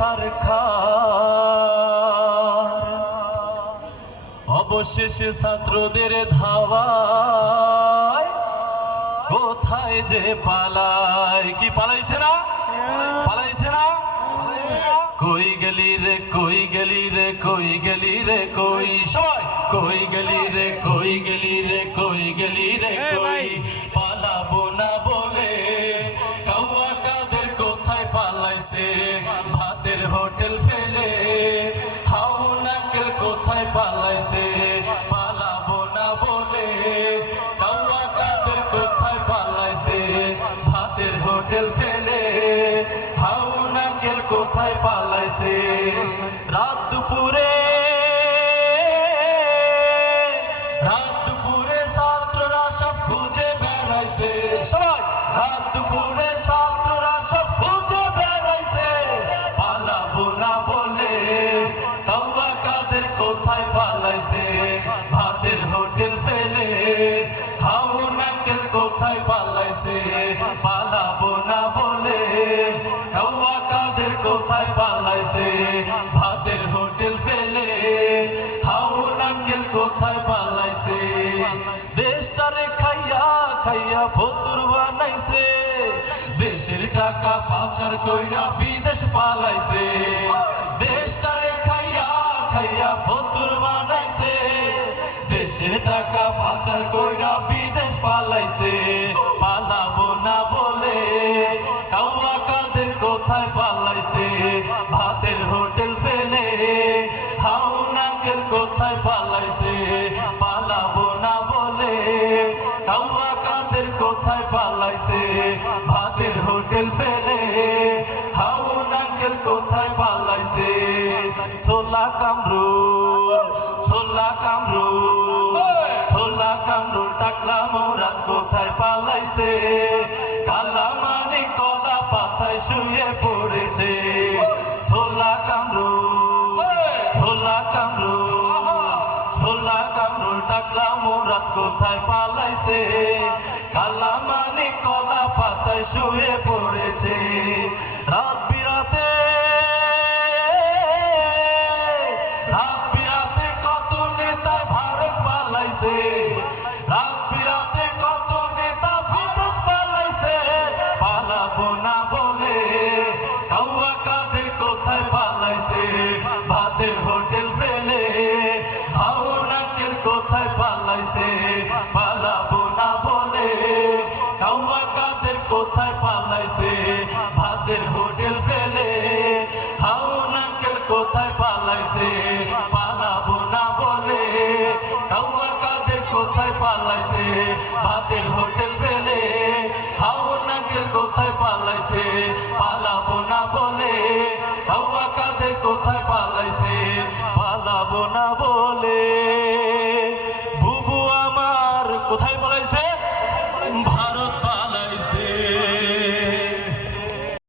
সরকার অবশেষে ছাত্রদের ধাওয়ায় কোথায় যে পালায় কি পালাইছে না পালাইছে না কই গেলি রে কই গেলি রে কই গেলি রে কই সবাই কই গেলি রে কই গেলি রে কই গেলি রে কই পালাবো না বলে কাউয়া কাদের কোথায় পালাইছে ভাতের হোটেল ফেলে হাউন আঙ্কেল কোথায় পালাইছে পালাবো না বলে কাউয়া কাদের কোথায় পালাইছে ভাতের হোটেল ফেলে হাউন আঙ্কেল কোথায় পালাইছে রাত দুপুরে ছাত্ররা সব খুঁজে বেড়াইছে সবাই রাত দুপুরে ছাত্ররা সব খুঁজে বেড়াইছে পালাবো না বলে কাউয়া কাদের কোথায় পালাইছে ভাতের হোটেল ফেলে হাউন আঙ্কেল কোথায় পালাইছে পালাবো না বলে কাউয়া কাদের কোথায় পালাইছে ভাতের হোটেল ফেলে হাউন আঙ্কেল কোথায় পালাইছে দেশটারে খাইয়া খাইয়া ফতুর বানাইছে দেশের টাকা পাচার কইরা বিদেশ পালাইছে দেশটারে খাইয়া খাইয়া ফতুর বানাইছে দেশের টাকা পাচার কইরা বিদেশ পালাইছে পালাবো না বলে কাউয়া কাদের কোথায় পালাইছে ভাতের হোটেল ফেলে হাউন আঙ্কেল কোথায় পালাইছে পালাবো না বলে কাউয়া কাদের কোথায় পালাইছে ভাতের হোটেল ফেলে হাউন আঙ্কেল কোথায় পালাইছে ছোলা কামরুল টাকলা মোরাদ কোথায় পালাইছে কালামানি কলা পাতায় শুয়ে পড়েছে ছোলা কামরুল টাকলা মোরাদ কোথায় পালাইছে কালামানি কলা পাতায় শুয়ে পড়েছে রাত বিরাতে কত নেতা ভারত পালাইছে রাত বিরাতে কত নেতা ভারত পালাইছে পালাবো না বলে কাউয়া কাদের কোথায় পালাইছে ভাতের হোটেল ফেলে হাউন আঙ্কেল কোথায় পালাইছে পালাবো না বলে কাউয়া কাদের কোথায় পালাইছে ভাতের হোটেল ফেলে হাউন আঙ্কেল কোথায় পালাইছে পালাবো না বলে কাউয়া কাদের কোথায় পালাইছে ভাতের হোটেল ফেলে হাউন আঙ্কেল কোথায় পালাইছে পালাবো না বলে কাউয়া কাদের কোথায় পালাইছে পালাবো না বলে